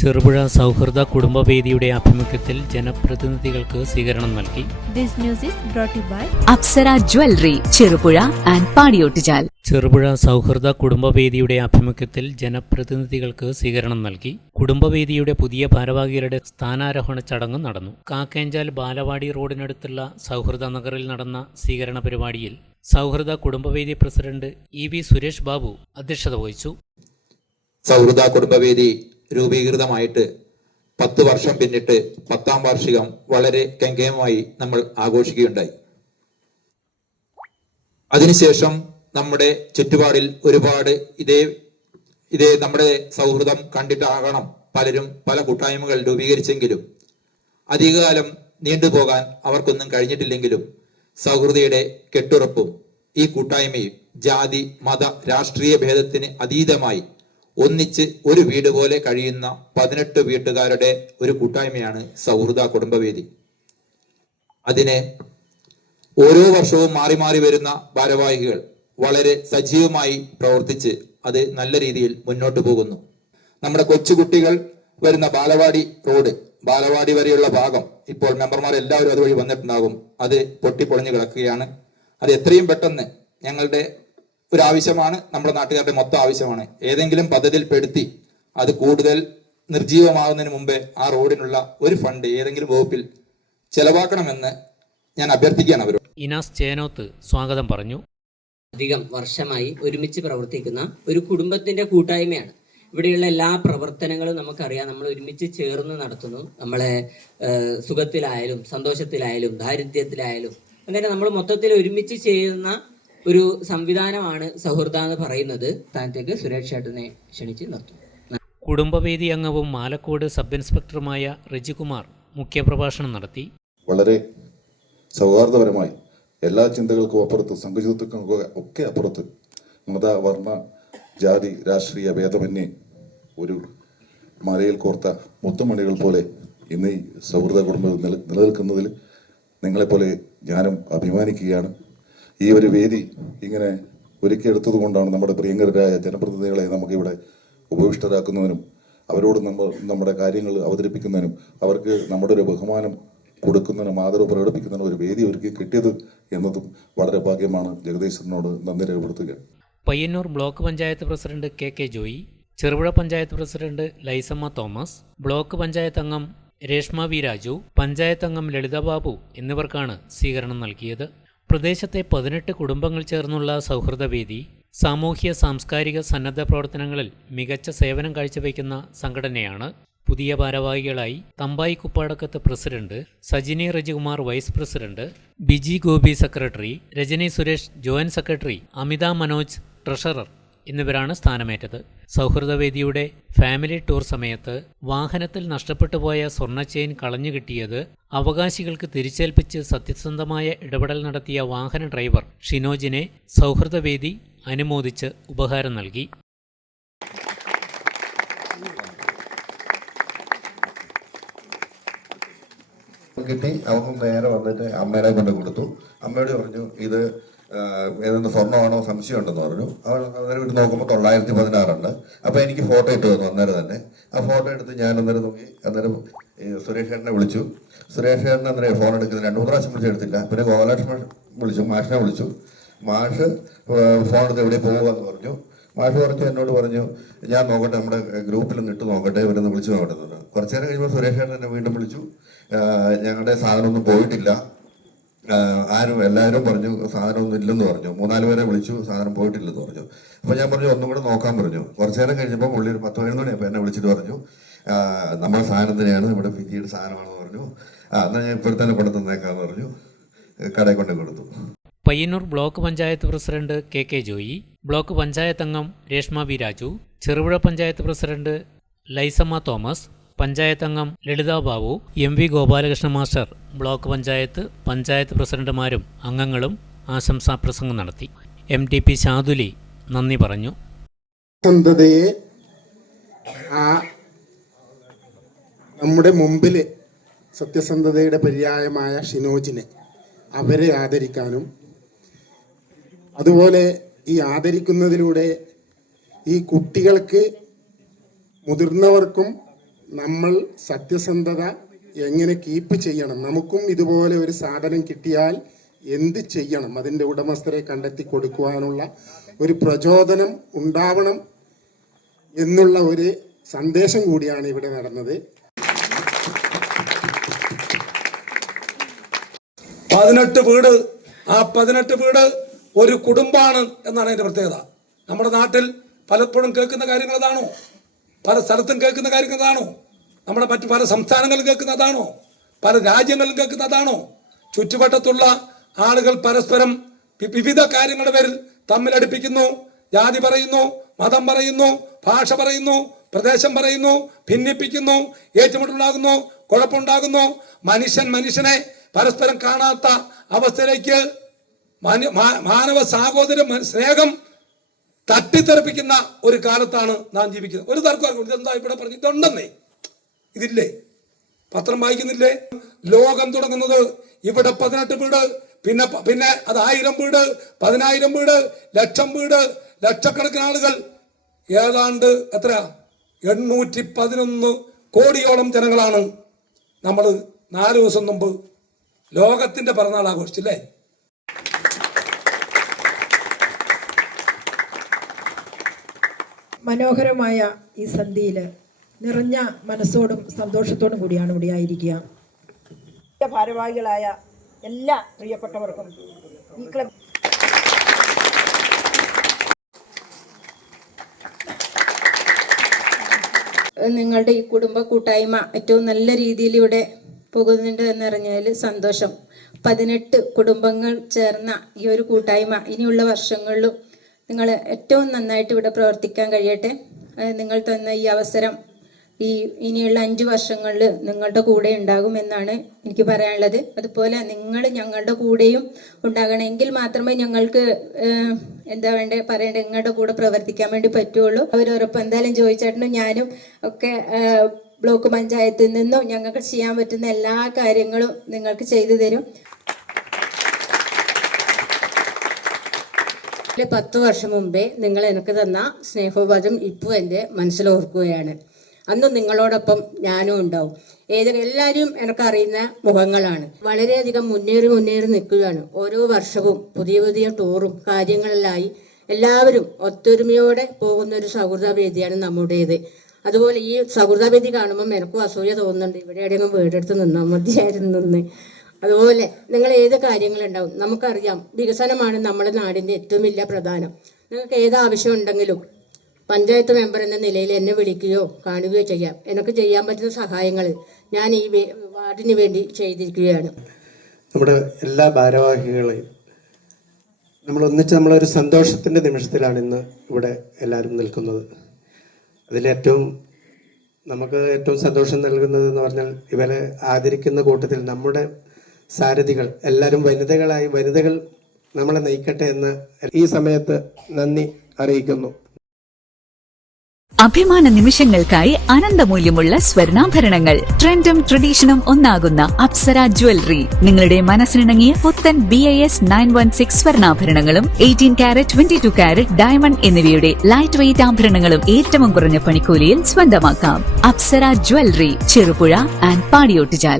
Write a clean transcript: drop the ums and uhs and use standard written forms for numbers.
ചെറുപുഴ സൗഹൃദ കുടുംബവേദിയുടെ ആഭിമുഖ്യത്തിൽ ജനപ്രതിനിധികൾക്ക് സ്വീകരണം നൽകി. This news is brought to you by Apsara Jewelry, Cherupuzha and Padiyottuchal. Cherupuzha സൗഹൃദ കുടുംബവേദിയുടെ ആഭിമുഖ്യത്തിൽ ജനപ്രതിനിധികൾക്ക് സ്വീകരണം നൽകി. കുടുംബവേദിയുടെ പുതിയ ഭാരവാഹികളുടെ സ്ഥാനാരോഹണ ചടങ്ങ് നടന്നു. കാക്കേഞ്ചാൽ ബാലവാടി റോഡിനടുത്തുള്ള സൗഹൃദ നഗറിൽ നടന്ന സ്വീകരണ പരിപാടിയിൽ സൗഹൃദ കുടുംബവേദി പ്രസിഡന്റ് EV സുരേഷ് ബാബു അധ്യക്ഷത വഹിച്ചു. സൗഹൃദ കുടുംബവേദി രൂപീകൃതമായിട്ട് 10 വർഷം പിന്നിട്ട് 10ാം വാർഷികം വളരെ കെങ്കേമമായി നമ്മൾ ആഘോഷിക്കുകയുണ്ടായി. അതിനുശേഷം നമ്മുടെ ചുറ്റുപാടിൽ ഒരുപാട് ഇതേ നമ്മുടെ സൗഹൃദം കണ്ടിട്ടാകണം പലരും പല കൂട്ടായ്മകൾ രൂപീകരിച്ചെങ്കിലും അധികകാലം നീണ്ടുപോകാൻ അവർക്കൊന്നും കഴിഞ്ഞിട്ടില്ലെങ്കിലും സൗഹൃദയുടെ കെട്ടുറപ്പും ഈ കൂട്ടായ്മയും ജാതി മത രാഷ്ട്രീയ ഭേദത്തിന് അതീതമായി ഒന്നിച്ച് ഒരു വീട് പോലെ കഴിയുന്ന 18 വീട്ടുകാരുടെ ഒരു കൂട്ടായ്മയാണ് സൗഹൃദ കുടുംബവേദി. അതിനെ ഓരോ വർഷവും മാറി മാറി വരുന്ന ഭാരവാഹികൾ വളരെ സജീവമായി പ്രവർത്തിച്ച് അത് നല്ല രീതിയിൽ മുന്നോട്ട് പോകുന്നു. നമ്മുടെ കൊച്ചുകുട്ടികൾ വരുന്ന ബാലവാടി റോഡ്, ബാലവാടി വരെയുള്ള ഭാഗം ഇപ്പോൾ മെമ്പർമാർ എല്ലാവരും അതുവഴി വന്നിട്ടുണ്ടാകും. അത് പൊട്ടിപ്പൊളിഞ്ഞു കിടക്കുകയാണ്. അത് എത്രയും പെട്ടെന്ന് ഞങ്ങളുടെ ഒരു ആവശ്യമാണ്, നമ്മുടെ നാട്ടുകാരുടെ മൊത്തം ആവശ്യമാണ്. ഏതെങ്കിലും പദ്ധതിയിൽ പെടുത്തി അത് കൂടുതൽ നിർജീവമാകുന്നതിന് മുമ്പേ ആ റോഡിനുള്ള ഒരു ഫണ്ട് ഏതെങ്കിലും വകുപ്പിൽ ചെലവാക്കണമെന്ന് ഞാൻ അഭ്യർത്ഥിക്കുകയാണ് അവരോട്. ഇനാസ് ചേനോത്ത് സ്വാഗതം പറഞ്ഞു. അധികം വർഷമായി ഒരുമിച്ച് പ്രവർത്തിക്കുന്ന ഒരു കുടുംബത്തിന്റെ കൂട്ടായ്മയാണ്. ഇവിടെയുള്ള എല്ലാ പ്രവർത്തനങ്ങളും നമുക്കറിയാം. നമ്മൾ ഒരുമിച്ച് ചേർന്ന് നടത്തുന്നു. നമ്മളെ സുഖത്തിലായാലും സന്തോഷത്തിലായാലും ദാരിദ്ര്യത്തിലായാലും അങ്ങനെ നമ്മൾ മൊത്തത്തിൽ ഒരുമിച്ച് ചെയ്യുന്ന ഒരു സംവിധാനമാണ് സൗഹൃദ എന്ന് പറയുന്നത്. സ്ഥാനത്തേക്ക് സുരേഷ് ചേട്ടനെ ക്ഷണിച്ച് നിർത്തുന്നു. കുടുംബവേദി അംഗവും മാലക്കോട് സബ് ഇൻസ്പെക്ടറുമായ റിജികുമാർ മുഖ്യപ്രഭാഷണം നടത്തി. വളരെ സൗഹാർദ്ദപരമായി എല്ലാ ചിന്തകൾക്കും അപ്പുറത്ത്, സങ്കുചിതത്വങ്ങൾക്കും ഒക്കെ അപ്പുറത്ത് മത വർണ്ണ ജാതി രാഷ്ട്രീയ ഭേദമന്യേ ഒരു മലയിൽ കോർത്ത മുത്തുമണികൾ പോലെ ഇന്ന് ഈ സൗഹൃദ കുടുംബം നിലനിൽക്കുന്നതിൽ നിങ്ങളെപ്പോലെ ഞാനും അഭിമാനിക്കുകയാണ്. ഈ ഒരു വേദി ഇങ്ങനെ ഒരുക്കിയെടുത്തത് കൊണ്ടാണ് നമ്മുടെ പ്രിയങ്കരായ ജനപ്രതിനിധികളെ നമുക്കിവിടെ ഉപവിഷ്ടരാക്കുന്നതിനും അവരോട് നമ്മുടെ കാര്യങ്ങൾ അവതരിപ്പിക്കുന്നതിനും അവർക്ക് നമ്മുടെ ഒരു ബഹുമാനം കൊടുക്കുന്നതിനും ആദരവ് പ്രകടിപ്പിക്കുന്നതിനും ഒരു വേദി ഒരുക്കി കിട്ടിയത് എന്നതും വളരെ ഭാഗ്യമാണ്. ജഗദീശ്വരനോട് നന്ദി രേഖപ്പെടുത്തുകയാണ്. Payyanur block panchayat president KK Joy, Cherupuzha panchayat president Laisamma Thomas, block panchayat അംഗം രേഷ്മ വി രാജു, പഞ്ചായത്ത് അംഗം ലളിത ബാബു എന്നിവർക്കാണ് സ്വീകരണം നൽകിയത്. പ്രദേശത്തെ 18 കുടുംബങ്ങൾ ചേർന്നുള്ള സൗഹൃദവേദി സാമൂഹ്യ സാംസ്കാരിക സന്നദ്ധ പ്രവർത്തനങ്ങളിൽ മികച്ച സേവനം കാഴ്ചവെക്കുന്ന സംഘടനയാണ്. പുതിയ ഭാരവാഹികളായി Thampayi Kuppadakkath president, Sajini Rejikumar vice president, Biji Gopi secretary, Rajani Suresh joint secretary, Amitha Manoj treasurer എന്നിവരാണ് സ്ഥാനമേറ്റത്. സൗഹൃദവേദിയുടെ ഫാമിലി ടൂർ സമയത്ത് വാഹനത്തിൽ നഷ്ടപ്പെട്ടുപോയ സ്വർണ്ണ ചെയിൻ കളഞ്ഞു കിട്ടിയത് അവകാശികൾക്ക് തിരിച്ചേൽപ്പിച്ച് സത്യസന്ധമായ ഇടപെടൽ നടത്തിയ വാഹന ഡ്രൈവർ ഷിനോജിനെ സൗഹൃദവേദി അനുമോദിച്ച് ഉപഹാരം നൽകി. കിട്ടി. അവർക്ക് നേരെ വന്നിട്ട് അമ്മേനെ കൊണ്ട് കൊടുത്തു. അമ്മയോട് പറഞ്ഞു ഇത് ഏതെങ്കിലും സ്വർണ്ണമാണോ സംശയം ഉണ്ടെന്ന് പറഞ്ഞു. അന്നേരം ഇട്ട് നോക്കുമ്പോൾ 916 ഉണ്ട്. അപ്പോൾ എനിക്ക് ഫോട്ടോ ഇട്ട് തന്നു അന്നേരം തന്നെ. ആ ഫോട്ടോ എടുത്ത് ഞാൻ അന്നേരം നോക്കി. അന്നേരം സുരേഷ് ചേട്ടനെ വിളിച്ചു. സുരേഷ് ചേട്ടൻ അന്നേരം ഫോൺ എടുക്കുന്നത് 2-3 പ്രാവശ്യം വിളിച്ചെടുത്തില്ല. പിന്നെ ഗോപാലകൃഷ്ണൻ വിളിച്ചു, മാഷിനെ വിളിച്ചു. മാഷ് ഫോൺ എടുത്ത് എവിടെ പോകുകയെന്ന് പറഞ്ഞു. മാഷ് പറഞ്ഞു, എന്നോട് പറഞ്ഞു ഞാൻ നോക്കട്ടെ, നമ്മുടെ ഗ്രൂപ്പിൽ നിന്ന് ഇട്ട് നോക്കട്ടെ, ഇവരൊന്ന് വിളിച്ചു നോക്കട്ടെ എന്ന് പറഞ്ഞു. കുറച്ചു നേരം കഴിയുമ്പോൾ സുരേഷ് ചേട്ടൻ എന്നെ വീണ്ടും വിളിച്ചു. ഞങ്ങളുടെ സാധനമൊന്നും പോയിട്ടില്ല, എല്ലാവരും പറഞ്ഞു സാധനമൊന്നും ഇല്ലെന്ന് പറഞ്ഞു. 3-4 പേരെ വിളിച്ചു, സാധനം പോയിട്ടില്ലെന്ന് പറഞ്ഞു. അപ്പോൾ ഞാൻ പറഞ്ഞു ഒന്നും കൂടെ നോക്കാൻ പറഞ്ഞു. കുറച്ചു നേരം കഴിഞ്ഞപ്പോൾ പുള്ളി ഒരു 10-11 മണിയപ്പോൾ എന്നെ വിളിച്ചിട്ട് പറഞ്ഞു നമ്മുടെ സാധനം തന്നെയാണ്, നമ്മുടെ ഫിജിയുടെ സാധനമാണെന്ന് പറഞ്ഞു. എന്നാൽ ഞാൻ ഇപ്പോഴത്തന്നെ കൊണ്ട് തന്നേക്കാന്ന് പറഞ്ഞു. കടയിൽ കൊണ്ട് കൊടുത്തു. Payyanur block panchayat president KK Joy, block panchayat അംഗം രേഷ്മ വി രാജു, ചെറുപുഴ പഞ്ചായത്ത് പ്രസിഡന്റ് ലൈസമ്മ തോമസ്, പഞ്ചായത്ത് അംഗം Lalitha Babu, MV Gopalakrishna master, block panchayat പ്രസിഡന്റുമാരും അംഗങ്ങളും ആശംസാ പ്രസംഗം നടത്തി. MTP ശാതുലി നന്ദി പറഞ്ഞു. നമ്മുടെ മുമ്പിൽ സത്യസന്ധതയുടെ പര്യായമായ ഷിനോജിനെ അവരെ ആദരിക്കാനും അതുപോലെ ഈ ആദരിക്കുന്നതിലൂടെ ഈ കുട്ടികൾക്ക് മുതിർന്നവർക്കും നമ്മൾ സത്യസന്ധത എങ്ങനെ കീപ്പ് ചെയ്യണം, നമുക്കും ഇതുപോലെ ഒരു സാധനം കിട്ടിയാൽ എന്ത് ചെയ്യണം, അതിൻ്റെ ഉടമസ്ഥരെ കണ്ടെത്തി കൊടുക്കുവാനുള്ള ഒരു പ്രചോദനം ഉണ്ടാവണം എന്നുള്ള ഒരു സന്ദേശം കൂടിയാണ് ഇവിടെ നടന്നത്. 18 വീട്, ആ 18 വീട് ഒരു കുടുംബമാണ് എന്നാണ് അതിന്റെ പ്രത്യേകത. നമ്മുടെ നാട്ടിൽ പലപ്പോഴും കേൾക്കുന്ന കാര്യങ്ങൾ അതാണോ? പല സ്ഥലത്തും കേൾക്കുന്ന കാര്യങ്ങൾ അതാണോ? നമ്മുടെ മറ്റു പല സംസ്ഥാനങ്ങളും കേൾക്കുന്നതാണോ? പല രാജ്യങ്ങളിലും കേൾക്കുന്നതാണോ? ചുറ്റുവട്ടത്തുള്ള ആളുകൾ പരസ്പരം വിവിധ കാര്യങ്ങളുടെ പേരിൽ തമ്മിലടിപ്പിക്കുന്നു, ജാതി പറയുന്നു, മതം പറയുന്നു, ഭാഷ പറയുന്നു, പ്രദേശം പറയുന്നു, ഭിന്നിപ്പിക്കുന്നു, ഏറ്റുമുട്ടലുണ്ടാകുന്നു, കുഴപ്പമുണ്ടാകുന്നു. മനുഷ്യനെ പരസ്പരം കാണാത്ത അവസ്ഥയിലേക്ക് മാനവ സാഹോദര്യ സ്നേഹം തട്ടിത്തെറിപ്പിക്കുന്ന ഒരു കാലത്താണ് നാം ജീവിക്കുന്നത്. ഒരു തർക്കം ഇതെന്താ ഇവിടെ പറഞ്ഞു, ഇതുണ്ടെന്നേ, ഇതില്ലേ? പത്രം വായിക്കുന്നില്ലേ? ലോകം തുടങ്ങുന്നത് ഇവിടെ 18 വീട്, പിന്നെ അത് 1000 വീട്, 10,000 വീട്, ലക്ഷം വീട്, ലക്ഷക്കണക്കിന് ആളുകൾ, ഏതാണ്ട് എത്ര 811 കോടിയോളം ജനങ്ങളാണ് നമ്മൾ 4 ദിവസം മുമ്പ് ലോകത്തിന്റെ പിറന്നാൾ ആഘോഷിച്ചില്ലേ? മനോഹരമായ ഈ സന്ധ്യയിൽ നിറഞ്ഞ മനസ്സോടും സന്തോഷത്തോടും കൂടിയാണ് ഇവിടെ ആയിരിക്കുക. ഭാരവാഹികളായ എല്ലാ പ്രിയപ്പെട്ടവർക്കും ഈ ക്ലബ് നിങ്ങളുടെ ഈ കുടുംബ കൂട്ടായ്മ ഏറ്റവും നല്ല രീതിയിൽ ഇവിടെ പോകുന്നുണ്ട് എന്നറിഞ്ഞാൽ സന്തോഷം. 18 കുടുംബങ്ങൾ ചേർന്ന ഈ ഒരു കൂട്ടായ്മ ഇനിയുള്ള വർഷങ്ങളിലും നിങ്ങൾ ഏറ്റവും നന്നായിട്ട് ഇവിടെ പ്രവർത്തിക്കാൻ കഴിയട്ടെ. നിങ്ങൾ തന്ന ഈ അവസരം ഇനിയുള്ള 5 വർഷങ്ങളിൽ നിങ്ങളുടെ കൂടെ ഉണ്ടാകുമെന്നാണ് എനിക്ക് പറയാനുള്ളത്. അതുപോലെ നിങ്ങൾ ഞങ്ങളുടെ കൂടെയും ഉണ്ടാകണമെങ്കിൽ മാത്രമേ ഞങ്ങൾക്ക് പറയേണ്ടത് നിങ്ങളുടെ കൂടെ പ്രവർത്തിക്കാൻ വേണ്ടി പറ്റുള്ളൂ. അവരുറപ്പ് എന്തായാലും ചോദിച്ചേട്ടനും ഞാനും ഒക്കെ ബ്ലോക്ക് പഞ്ചായത്തിൽ നിന്നും ഞങ്ങൾക്ക് ചെയ്യാൻ പറ്റുന്ന എല്ലാ കാര്യങ്ങളും നിങ്ങൾക്ക് ചെയ്തു തരും. 10 വർഷം മുമ്പേ നിങ്ങൾ എനിക്ക് തന്ന സ്നേഹോപദം ഇപ്പോൾ എൻ്റെ മനസ്സിലോർക്കുകയാണ്. അന്ന് നിങ്ങളോടൊപ്പം ഞാനും ഉണ്ടാവും. എല്ലാവരും എനിക്കറിയുന്ന മുഖങ്ങളാണ്. വളരെയധികം മുന്നേറി നിൽക്കുകയാണ്. ഓരോ വർഷവും പുതിയ ടൂറും കാര്യങ്ങളിലായി എല്ലാവരും ഒത്തൊരുമയോടെ പോകുന്ന ഒരു സൗഹൃദ വേദിയാണ് നമ്മുടേത്. അതുപോലെ ഈ സൗഹൃദ വേദി കാണുമ്പോൾ എനിക്കും അസൂയ തോന്നുന്നുണ്ട്, ഇവിടെ എവിടെയെങ്കിലും വീടെടുത്ത് നിന്നാൽ മതിയായിരുന്നു. അതുപോലെ നിങ്ങൾ ഏത് കാര്യങ്ങളുണ്ടാവും, നമുക്കറിയാം വികസനമാണ് നമ്മുടെ നാടിൻ്റെ ഏറ്റവും വലിയ പ്രധാനം. നിങ്ങൾക്ക് ഏത് ആവശ്യം ഉണ്ടെങ്കിലും പഞ്ചായത്ത് മെമ്പർ എന്ന നിലയിൽ എന്നെ വിളിക്കുകയോ കാണുകയോ ചെയ്യാം. എനിക്ക് ചെയ്യാൻ പറ്റുന്ന സഹായങ്ങൾ ഞാൻ ഈ വാർഡിന് വേണ്ടി ചെയ്തിരിക്കുകയാണ്. നമ്മുടെ എല്ലാ ഭാരവാഹികളെയും നമ്മളൊന്നിച്ച് നമ്മളൊരു സന്തോഷത്തിൻ്റെ നിമിഷത്തിലാണ് ഇന്ന് ഇവിടെ എല്ലാവരും നിൽക്കുന്നത്. അതിലേറ്റവും നമുക്ക് ഏറ്റവും സന്തോഷം നൽകുന്നത് എന്ന് പറഞ്ഞാൽ ഇവരെ ആദരിക്കുന്ന കൂട്ടത്തിൽ നമ്മുടെ സാരഥികൾ എല്ലാവരും വനിതകൾ നമ്മളെ നയിക്കട്ടെ എന്ന് ഈ സമയത്ത് നന്ദി അറിയിക്കുന്നു. അഭിമാന നിമിഷങ്ങൾക്കായി അനന്തമൂല്യമുള്ള സ്വർണ്ണാഭരണങ്ങൾ, ട്രെൻഡും ട്രഡീഷനും ഒന്നാകുന്ന അപ്സര ജ്വല്ലറി. നിങ്ങളുടെ മനസ്സിനിണങ്ങിയ പുത്തൻ BIS 916 സ്വർണ്ണാഭരണങ്ങളും 18 കാരറ്റ് 22 കാരറ്റ് ഡയമണ്ട് എന്നിവയുടെ ലൈറ്റ് വെയ്റ്റ് ആഭരണങ്ങളും ഏറ്റവും കുറഞ്ഞ പണിക്കൂലിയിൽ സ്വന്തമാക്കാം. Apsara jewellery, Cherupuzha and Padiyottuchal.